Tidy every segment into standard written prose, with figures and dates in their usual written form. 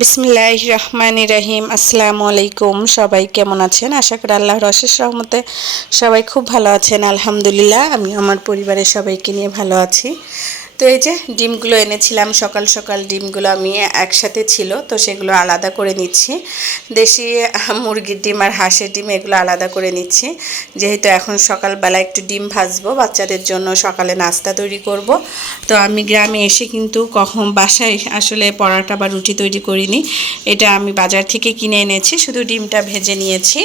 বিসমিল্লাহির রহমানির রহিম। আসসালামু আলাইকুম। সবাই কেমন আছেন? আশা করি আল্লাহর অশেষ রহমতে সবাই খুব ভালো আছেন। আলহামদুলিল্লাহ, আমি আমার পরিবারের সবাইকে নিয়ে ভালো আছি। তো এই যে ডিমগুলো এনেছিলাম, সকাল সকাল ডিমগুলো আমি একসাথে ছিল, তো সেগুলো আলাদা করে নিচ্ছি। দেশি মুরগির ডিম আর হাঁসের ডিম এগুলো আলাদা করে নিচ্ছি, যেহেতু এখন সকালবেলা একটু ডিম ভাজবো, বাচ্চাদের জন্য সকালে নাস্তা তৈরি করব। তো আমি গ্রামে এসে কিন্তু কখন বাসায় আসলে পরোটা বা রুটি তৈরি করিনি, এটা আমি বাজার থেকে কিনে এনেছি। শুধু ডিমটা ভেজে নিয়েছি।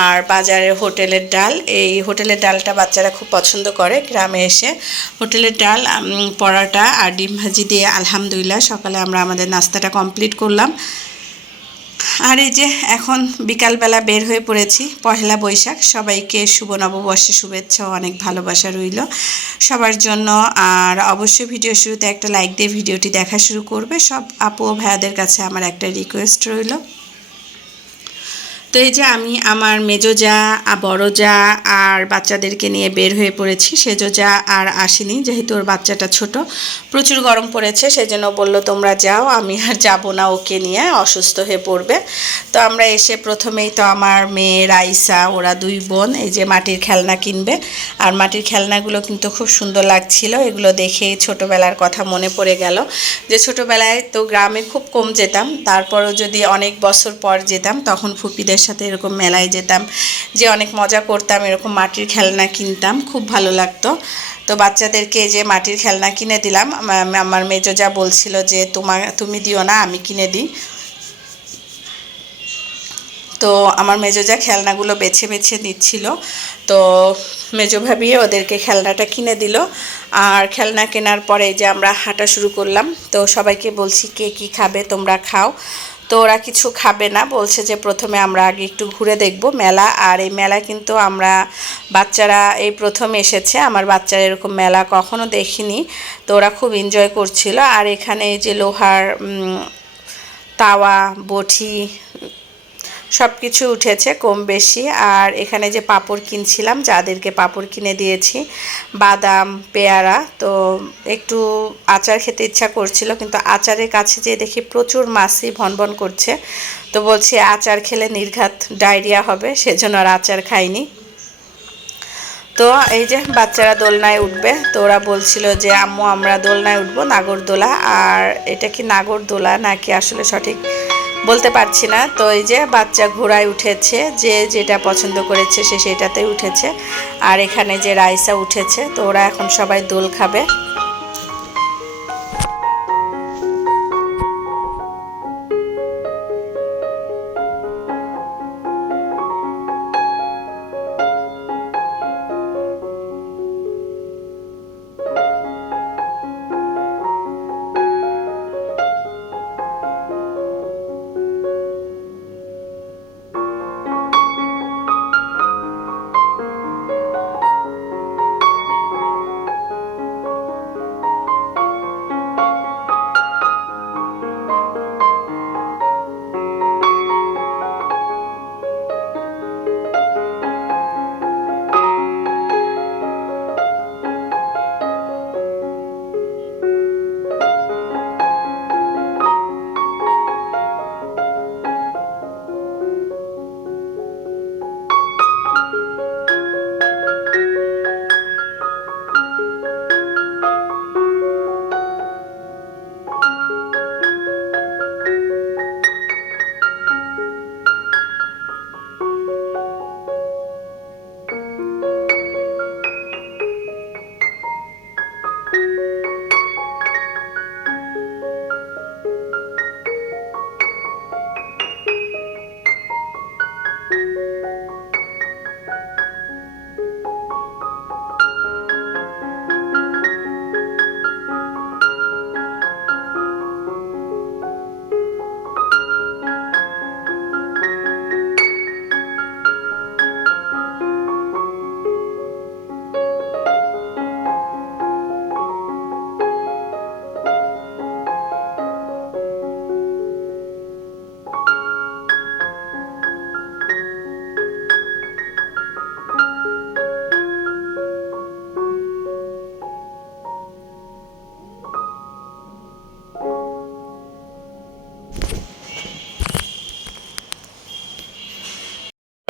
আর বাজারের হোটেলের ডাল, এই হোটেলের ডালটা বাচ্চারা খুব পছন্দ করে। গ্রামে এসে হোটেলের ডাল, পরোটা আর ডিম ভাজি দিয়ে আলহামদুলিল্লাহ সকালে আমরা আমাদের নাস্তাটা কমপ্লিট করলাম। আর এই যে এখন বিকালবেলা বের হয়ে পড়েছি। পহেলা বৈশাখ, সবাইকে শুভ নববর্ষের শুভেচ্ছা ও অনেক ভালোবাসা রইল সবার জন্য। আর অবশ্যই ভিডিও শুরুতে একটা লাইক দিয়ে ভিডিওটি দেখা শুরু করবে। সব আপু ও ভাইয়াদের কাছে আমার একটা রিকোয়েস্ট রইল। তো এই যে আমি আমার মেজো যা, বড় যা আর বাচ্চাদেরকে নিয়ে বের হয়ে পড়েছি। সেজো যা আর আসেনি, যেহেতু ওর বাচ্চাটা ছোট, প্রচুর গরম পড়েছে, সেজন্য বললো তোমরা যাও, আমি আর যাব না, ওকে নিয়ে অসুস্থ হয়ে পড়বে। তো আমরা এসে প্রথমেই তো আমার মেয়ে রাইসা, ওরা দুই বোন এই যে মাটির খেলনা কিনবে। আর মাটির খেলনাগুলো কিন্তু খুব সুন্দর লাগছিল, এগুলো দেখে ছোটোবেলার কথা মনে পড়ে গেল। যে ছোটোবেলায় তো গ্রামে খুব কম যেতাম, তারপরও যদি অনেক বছর পর যেতাম তখন ফুপিদের সাথে এরকম মেলায় যেতাম, যে অনেক মজা করতাম, এরকম মাটির খেলনা কিনতাম, খুব ভালো লাগতো। তো বাচ্চাদেরকে যে মাটির খেলনা কিনে দিলাম। আমার মেজো যা বলছিল যে তুমি দিও না, আমি কিনে দিই। তো আমার মেজো যা খেলনাগুলো বেছে বেছে নিচ্ছিল। তো মেজো ভাবি ওদেরকে খেলনাটা কিনে দিল। আর খেলনা কেনার পরে যে আমরা হাঁটা শুরু করলাম। তো সবাইকে বলছি কে কী খাবে তোমরা খাও। তো ওরা কিছু খাবে না, বলছে যে প্রথমে আমরা আগে একটু ঘুরে দেখব মেলা। আর এই মেলা কিন্তু আমরা বাচ্চারা এই প্রথম এসেছে, আমার বাচ্চারা এরকম মেলা কখনো দেখিনি। তো ওরা খুব এনজয় করছিল। আর এখানে এই যে লোহার তাওয়া, বটি, সব কিছু উঠেছে কম বেশি। আর এখানে যে পাঁপড় কিনছিলাম, যাদেরকে পাঁপড় কিনে দিয়েছি, বাদাম, পেয়ারা। তো একটু আচার খেতে ইচ্ছা করছিল, কিন্তু আচারের কাছে যেয়ে দেখি প্রচুর মাছি ভনভন করছে। তো বলছি আচার খেলে নির্ঘাত ডায়রিয়া হবে, সেজন্য আর আচার খাইনি। তো এই যে বাচ্চারা দোলনায় উঠবে, তো ওরা বলছিল যে আম্মু আমরা দোলনায় উঠবো, নাগরদোলা। আর এটা কি নাগরদোলা নাকি আসলে সঠিক বলতে পারছি না। তো এই যে বাচ্চা ঘোড়ায় উঠেছে, যে যেটা পছন্দ করেছে সে সেটাতেই উঠেছে। আর এখানে যে রাইসা উঠেছে, তো ওরা এখন সবাই দোল খাবে।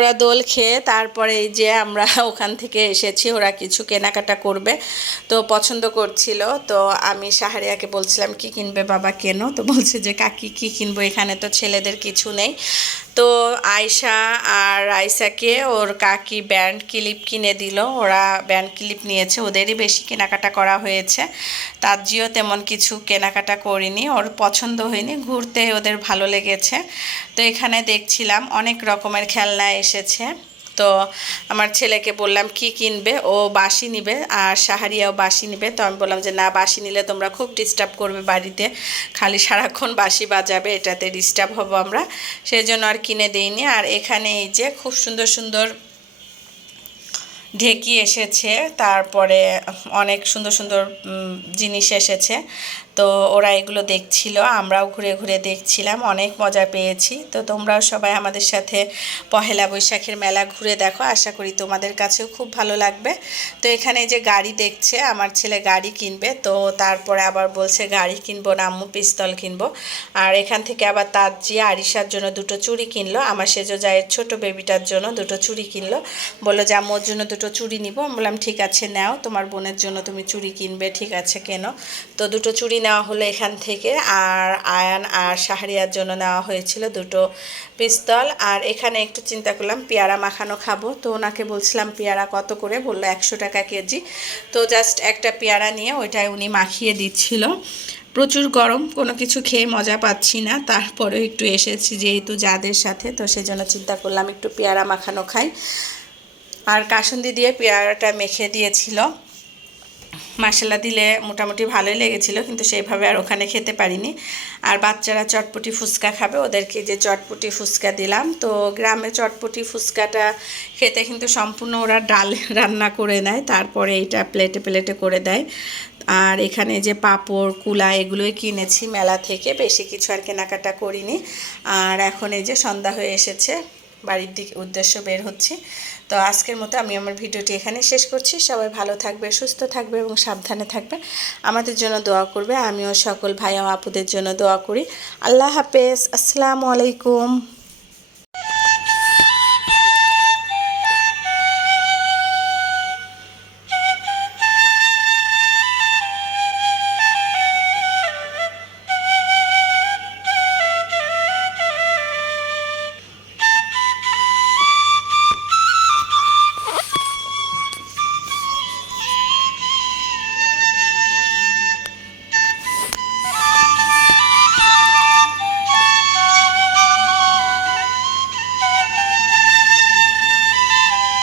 ওরা দোল খেয়ে তারপরে এই যে আমরা ওখান থেকে এসেছি, ওরা কিছু কেনাকাটা করবে তো পছন্দ করছিল। তো আমি শাহরিয়াকে বলছিলাম কি কিনবে বাবা কেনো, তো বলছে যে কাকি কি কিনবো, এখানে তো ছেলেদের কিছু নেই। তো আয়শা আর রাইসাকে ওর কাকি ব্যান্ড ক্লিপ কিনে দিল, ওরা ব্যান্ড ক্লিপ নিয়েছে, ওদেরই বেশি কেনাকাটা করা হয়েছে। তাজিও তেমন কিছু কেনাকাটা করিনি, ওর পছন্দ হয়নি, ঘুরতে ওদের ভালো লেগেছে। তো এখানে দেখছিলাম অনেক রকমের খেলনা এসেছে। তো আমার ছেলেকে বললাম কি কিনবে, ও বাঁশি নিবে আর শাহারিয়াও বাঁশি নিবে। তো আমি বললাম যে না, বাঁশি নিলে তোমরা খুব ডিস্টার্ব করবে বাড়িতে, খালি সারাক্ষণ বাঁশি বাজাবে, এটাতে ডিস্টার্ব হব আমরা, সেই জন্য আর কিনে দেইনি। আর এখানে এই যে খুব সুন্দর সুন্দর ঢেকি এসেছে, তারপরে অনেক সুন্দর সুন্দর জিনিস এসেছে। তো ওরা এগুলো দেখছিল, আমরাও ঘুরে ঘুরে দেখছিলাম, অনেক মজা পেয়েছি। তো তোমরাও সবাই আমাদের সাথে পহেলা বৈশাখের মেলা ঘুরে দেখো, আশা করি তোমাদের কাছেও খুব ভালো লাগবে। তো এখানে যে গাড়ি দেখছে, আমার ছেলে গাড়ি কিনবে, তো তারপরে আবার বলছে গাড়ি কিনবো না আম্মু, পিস্তল কিনবো। আর এখান থেকে আবার তাজি আরিশার জন্য দুটো চুড়ি কিনলো, আমার সেজো জায়ের ছোট বেবিটার জন্য দুটো চুড়ি কিনলো, বললো যে আম্মুর জন্য দুটো চুড়ি নিব। আমি বললাম ঠিক আছে নাও, তোমার বোনের জন্য তুমি চুড়ি কিনবে, ঠিক আছে কেন। তো দুটো চুড়ি নেওয়া হলো এখান থেকে। আর আয়ান আর শাহরিয়ার জন্য নেওয়া হয়েছিল দুটো পিস্তল। আর এখানে একটু চিন্তা করলাম পেয়ারা মাখানো খাবো, তো ওনাকে বলছিলাম পেয়ারা কত করে, বললো 100 টাকা কেজি। তো জাস্ট একটা পেয়ারা নিয়ে ওইটাই উনি মাখিয়ে দিচ্ছিল। প্রচুর গরম, কোনো কিছু খেয়ে মজা পাচ্ছি না, তারপরে একটু এসেছি যেহেতু যাদের সাথে, তো সেজন্য চিন্তা করলাম একটু পেয়ারা মাখানো খাই। আর কাসুন্দি দিয়ে পেয়ারাটা মেখে দিয়েছিল, মশলা দিলে মোটামুটি ভালোই লেগেছিল, কিন্তু সেইভাবে আর ওখানে খেতে পারিনি। আর বাচ্চারা চটপটি ফুচকা খাবে, ওদেরকে যে চটপটি ফুচকা দিলাম। তো গ্রামে চটপটি ফুচকাটা খেতে কিন্তু সম্পূর্ণ ওরা ডাল রান্না করে নেয়, তারপরে এইটা প্লেটে প্লেটে করে দেয়। আর এখানে যে পাঁপড় কুলা এগুলোই কিনেছি মেলা থেকে, বেশি কিছু আর কেনাকাটা করিনি। আর এখন এই যে সন্ধ্যা হয়ে এসেছে, বাড়ির দিকে উদ্দেশ্য বের হচ্ছি। তো আজকের মতো আমি আমার ভিডিওটি এখানে শেষ করছি। সবাই ভালো থাকবে, সুস্থ থাকবে এবং সাবধানে থাকবে, আমাদের জন্য দোয়া করবে। আমিও সকল ভাই ও আপুদের জন্য দোয়া করি। আল্লাহ হাফেজ, আসসালামু আলাইকুম।